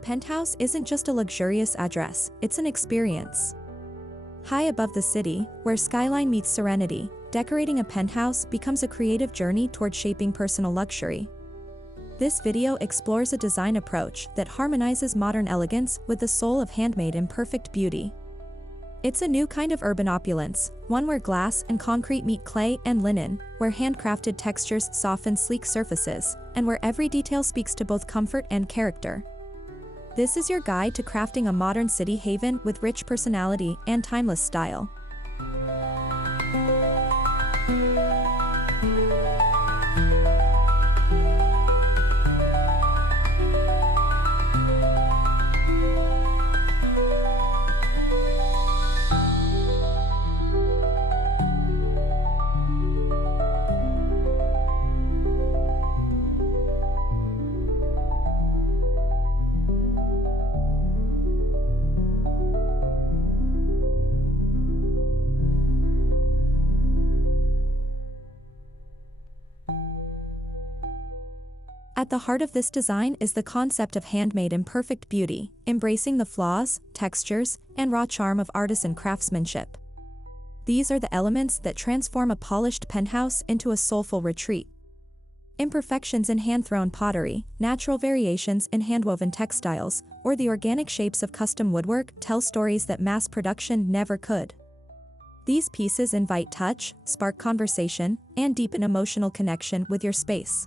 penthouse isn't just a luxurious address, it's an experience. High above the city, where skyline meets serenity, decorating a penthouse becomes a creative journey toward shaping personal luxury. This video explores a design approach that harmonizes modern elegance with the soul of handmade imperfect beauty. It's a new kind of urban opulence, one where glass and concrete meet clay and linen, where handcrafted textures soften sleek surfaces, and where every detail speaks to both comfort and character. This is your guide to crafting a modern city haven with rich personality and timeless style. At the heart of this design is the concept of handmade imperfect beauty, embracing the flaws, textures, and raw charm of artisan craftsmanship. These are the elements that transform a polished penthouse into a soulful retreat. Imperfections in hand-thrown pottery, natural variations in handwoven textiles, or the organic shapes of custom woodwork tell stories that mass production never could. These pieces invite touch, spark conversation, and deepen emotional connection with your space.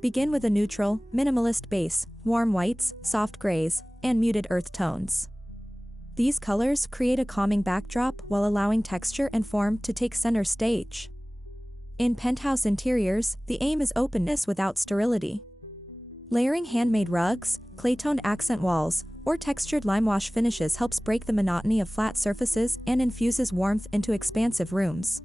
Begin with a neutral, minimalist base, warm whites, soft grays, and muted earth tones. These colors create a calming backdrop while allowing texture and form to take center stage. In penthouse interiors, the aim is openness without sterility. Layering handmade rugs, clay-toned accent walls, or textured limewash finishes helps break the monotony of flat surfaces and infuses warmth into expansive rooms.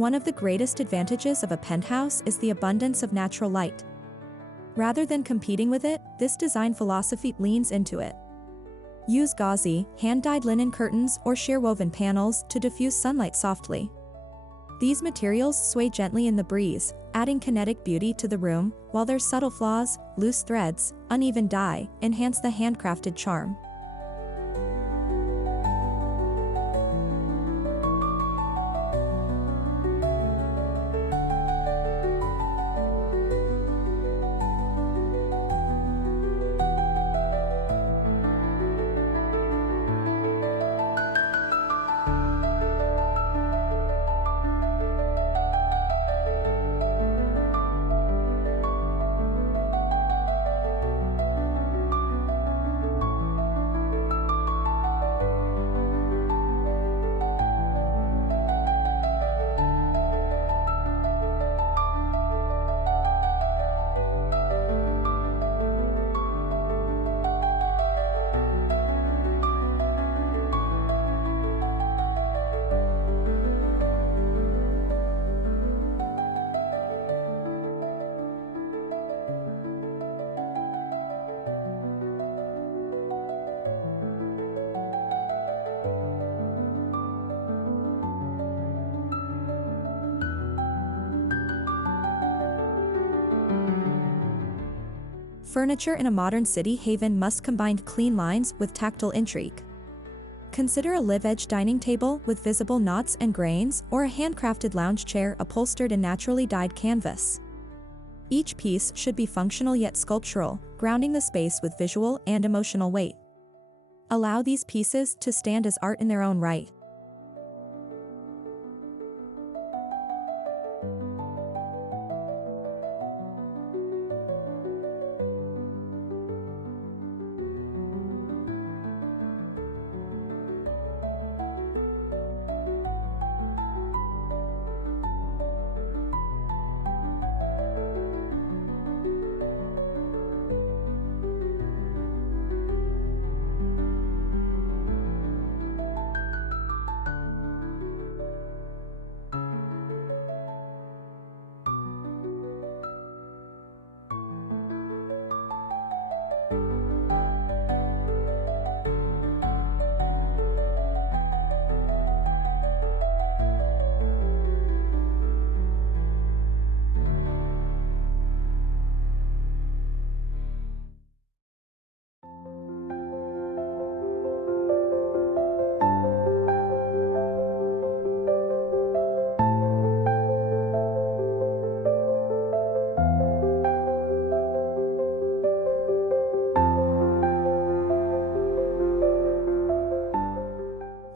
One of the greatest advantages of a penthouse is the abundance of natural light. Rather than competing with it, this design philosophy leans into it. Use gauzy, hand-dyed linen curtains or sheer woven panels to diffuse sunlight softly. These materials sway gently in the breeze, adding kinetic beauty to the room, while their subtle flaws, loose threads, uneven dye, enhance the handcrafted charm. Furniture in a modern city haven must combine clean lines with tactile intrigue. Consider a live-edge dining table with visible knots and grains, or a handcrafted lounge chair upholstered in naturally dyed canvas. Each piece should be functional yet sculptural, grounding the space with visual and emotional weight. Allow these pieces to stand as art in their own right.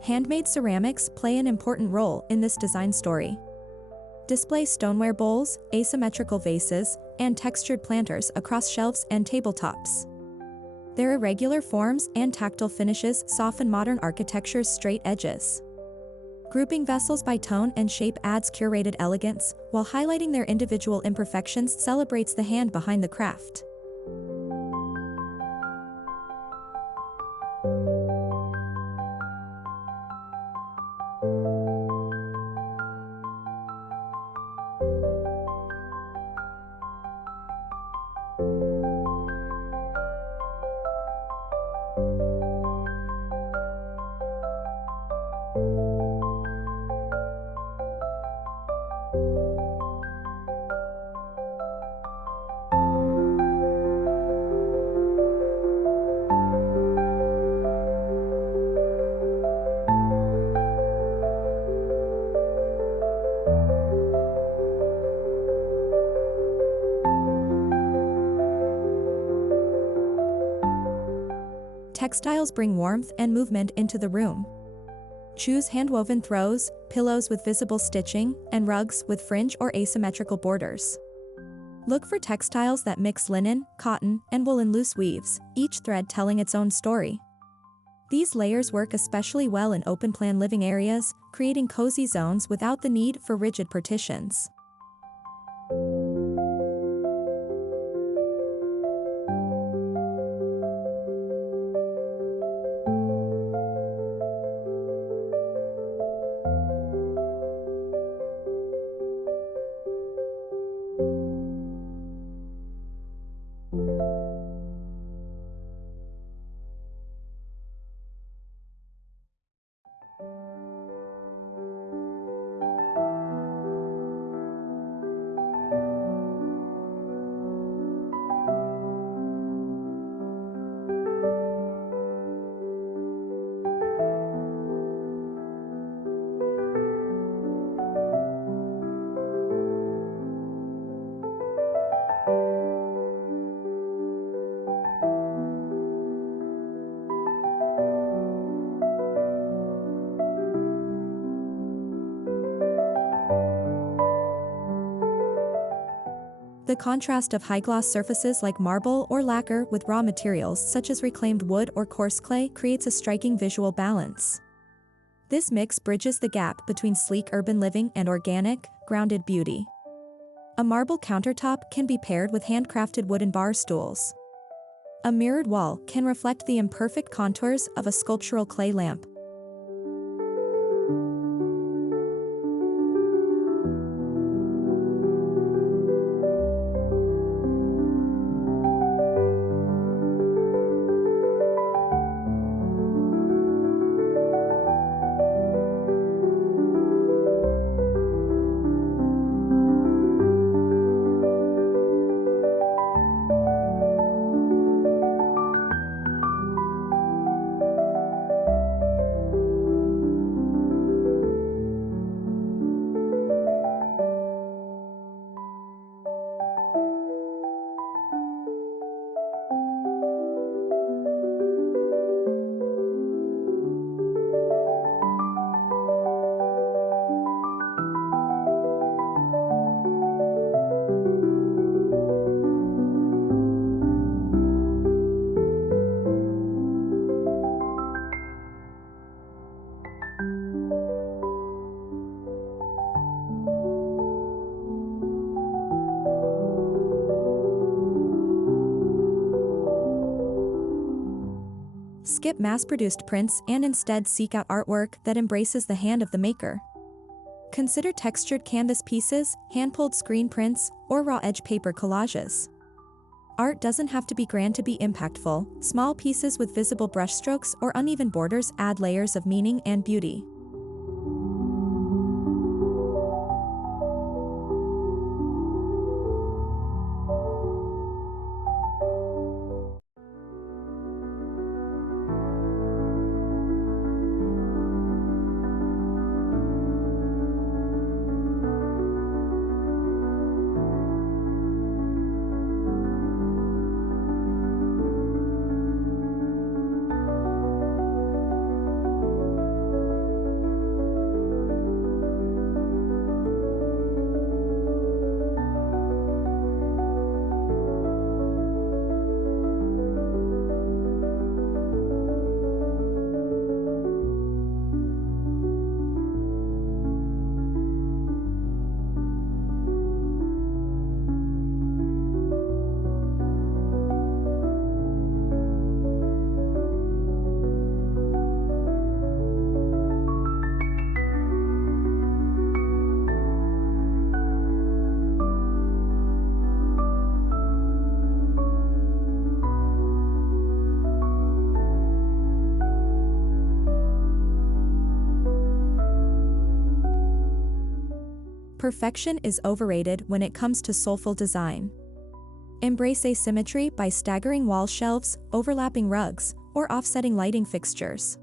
Handmade ceramics play an important role in this design story. Display stoneware bowls, asymmetrical vases, and textured planters across shelves and tabletops. Their irregular forms and tactile finishes soften modern architecture's straight edges. Grouping vessels by tone and shape adds curated elegance, while highlighting their individual imperfections celebrates the hand behind the craft. Textiles bring warmth and movement into the room. Choose handwoven throws, pillows with visible stitching, and rugs with fringe or asymmetrical borders. Look for textiles that mix linen, cotton, and wool in loose weaves, each thread telling its own story. These layers work especially well in open-plan living areas, creating cozy zones without the need for rigid partitions. The contrast of high-gloss surfaces like marble or lacquer with raw materials such as reclaimed wood or coarse clay creates a striking visual balance. This mix bridges the gap between sleek urban living and organic, grounded beauty. A marble countertop can be paired with handcrafted wooden bar stools. A mirrored wall can reflect the imperfect contours of a sculptural clay lamp. Skip mass-produced prints and instead seek out artwork that embraces the hand of the maker. Consider textured canvas pieces, hand-pulled screen prints, or raw edge paper collages. Art doesn't have to be grand to be impactful. Small pieces with visible brushstrokes or uneven borders add layers of meaning and beauty. Perfection is overrated when it comes to soulful design. Embrace asymmetry by staggering wall shelves, overlapping rugs, or offsetting lighting fixtures.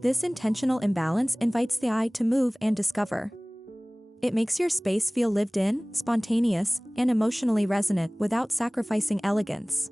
This intentional imbalance invites the eye to move and discover. It makes your space feel lived in, spontaneous, and emotionally resonant without sacrificing elegance.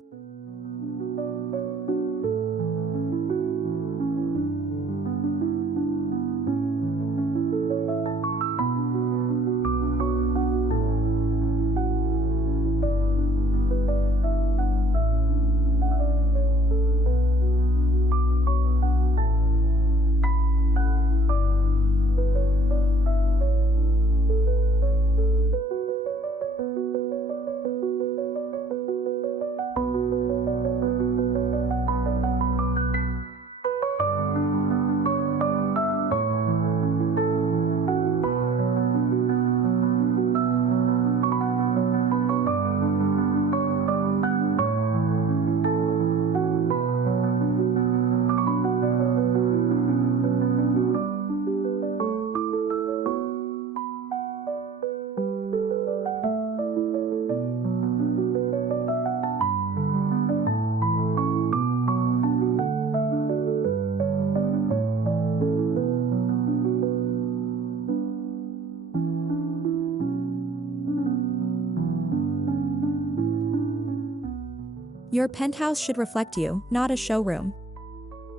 Your penthouse should reflect you, not a showroom.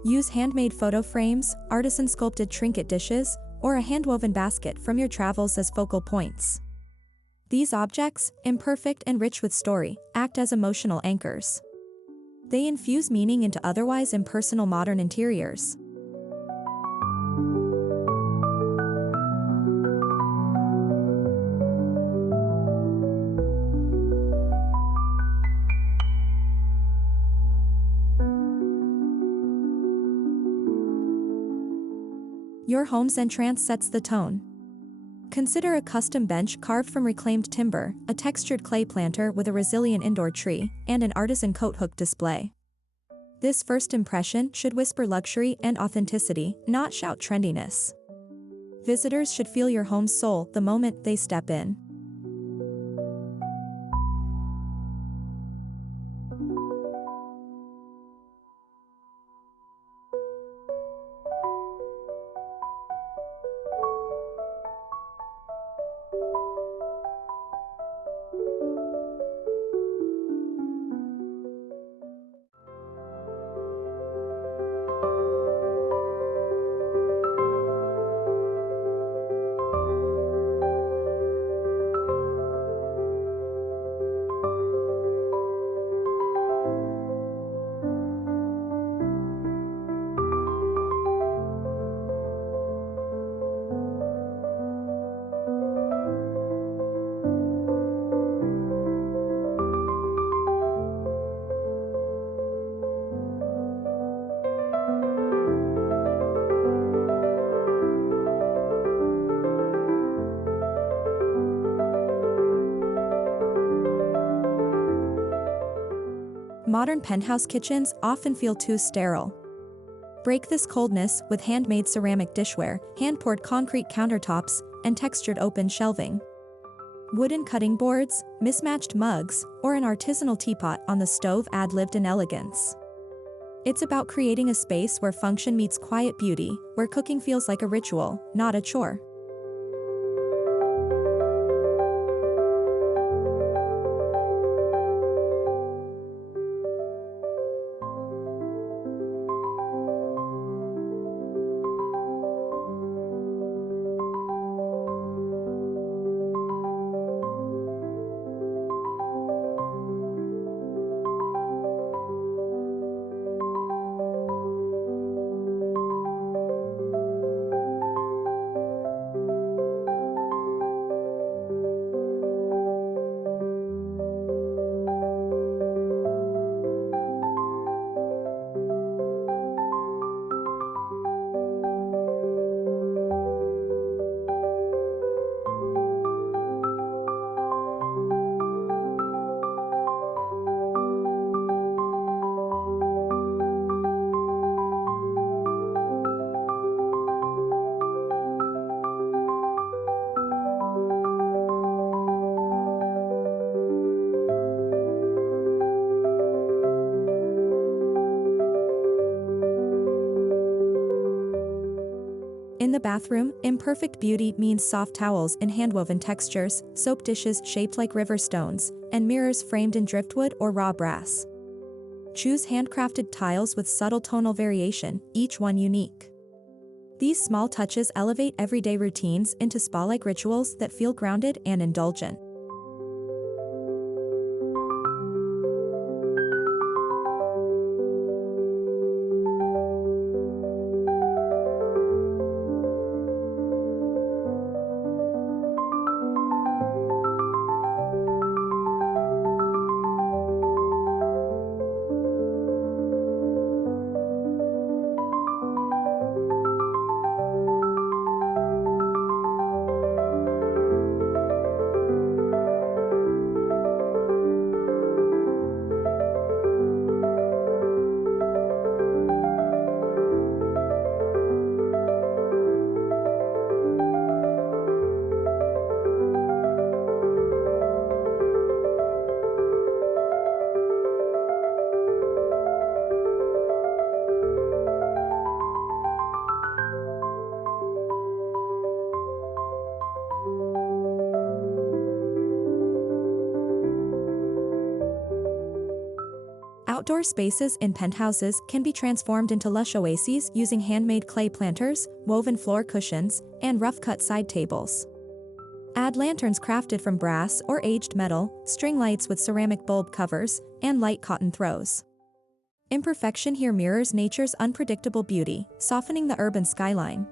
Use handmade photo frames, artisan sculpted trinket dishes, or a handwoven basket from your travels as focal points. These objects, imperfect and rich with story, act as emotional anchors. They infuse meaning into otherwise impersonal modern interiors. Your home's entrance sets the tone. Consider a custom bench carved from reclaimed timber, a textured clay planter with a resilient indoor tree, and an artisan coat hook display. This first impression should whisper luxury and authenticity, not shout trendiness. Visitors should feel your home's soul the moment they step in. modern penthouse kitchens often feel too sterile. Break this coldness with handmade ceramic dishware, hand-poured concrete countertops, and textured open shelving. Wooden cutting boards, mismatched mugs, or an artisanal teapot on the stove add lived-in elegance. It's about creating a space where function meets quiet beauty, where cooking feels like a ritual, not a chore. In the bathroom, imperfect beauty means soft towels in handwoven textures, soap dishes shaped like river stones, and mirrors framed in driftwood or raw brass. Choose handcrafted tiles with subtle tonal variation, each one unique. These small touches elevate everyday routines into spa-like rituals that feel grounded and indulgent. Outdoor spaces in penthouses can be transformed into lush oases using handmade clay planters, woven floor cushions, and rough-cut side tables. Add lanterns crafted from brass or aged metal, string lights with ceramic bulb covers, and light cotton throws. Imperfection here mirrors nature's unpredictable beauty, softening the urban skyline.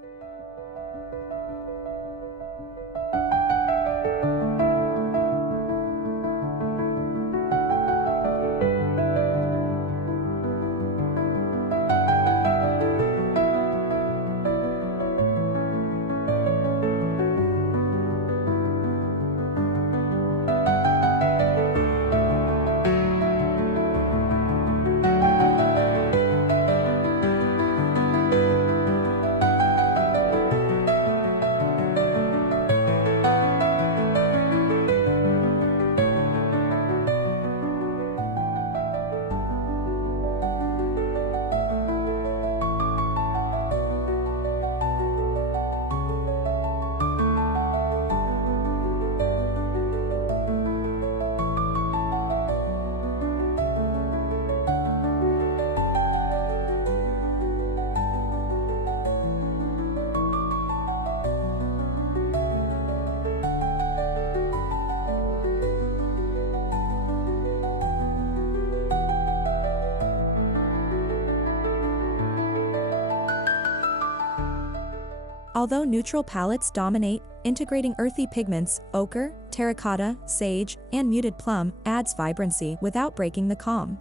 Although neutral palettes dominate, integrating earthy pigments, ochre, terracotta, sage, and muted plum adds vibrancy without breaking the calm.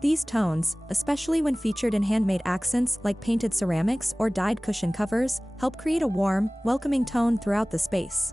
These tones, especially when featured in handmade accents like painted ceramics or dyed cushion covers, help create a warm, welcoming tone throughout the space.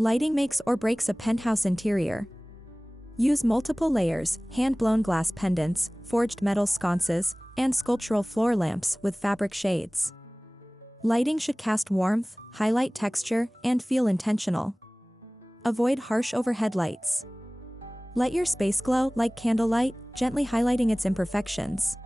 Lighting makes or breaks a penthouse interior. Use multiple layers, hand-blown glass pendants, forged metal sconces, and sculptural floor lamps with fabric shades. Lighting should cast warmth, highlight texture, and feel intentional. Avoid harsh overhead lights. Let your space glow like candlelight, gently highlighting its imperfections.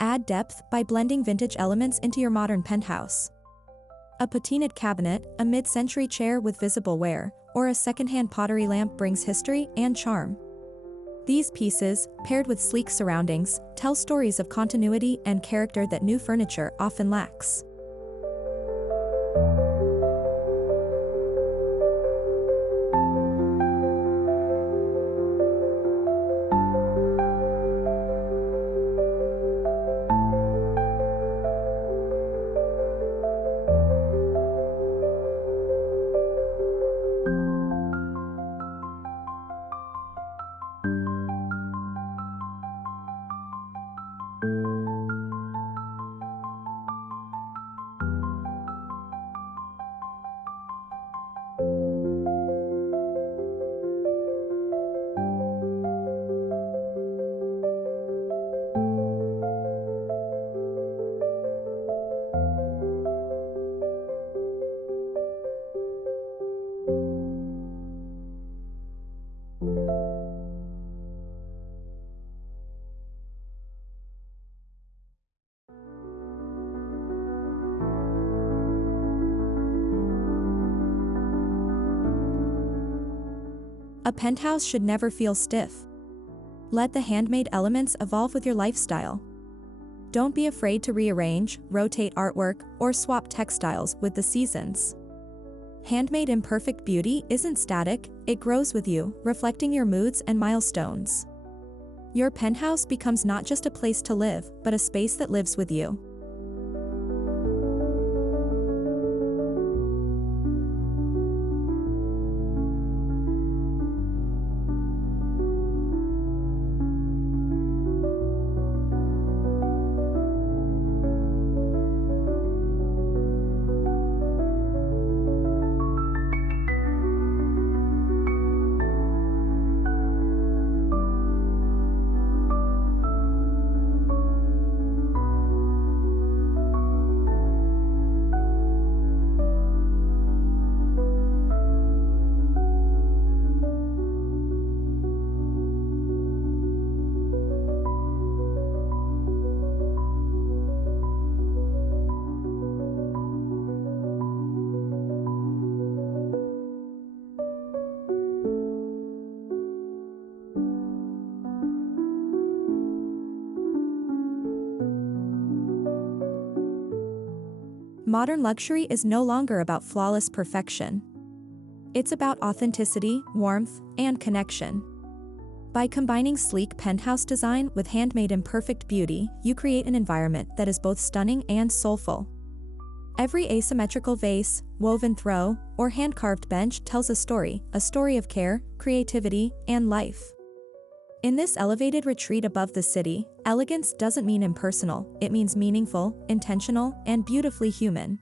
Add depth by blending vintage elements into your modern penthouse. A patinaed cabinet, a mid-century chair with visible wear, or a secondhand pottery lamp brings history and charm. These pieces, paired with sleek surroundings, tell stories of continuity and character that new furniture often lacks. A penthouse should never feel stiff. Let the handmade elements evolve with your lifestyle. Don't be afraid to rearrange, rotate artwork, or swap textiles with the seasons. Handmade imperfect beauty isn't static, it grows with you, reflecting your moods and milestones. Your penthouse becomes not just a place to live, but a space that lives with you. Modern luxury is no longer about flawless perfection. It's about authenticity, warmth, and connection. By combining sleek penthouse design with handmade imperfect beauty, you create an environment that is both stunning and soulful. Every asymmetrical vase, woven throw, or hand-carved bench tells a story of care, creativity, and life. In this elevated retreat above the city, elegance doesn't mean impersonal, it means meaningful, intentional, and beautifully human.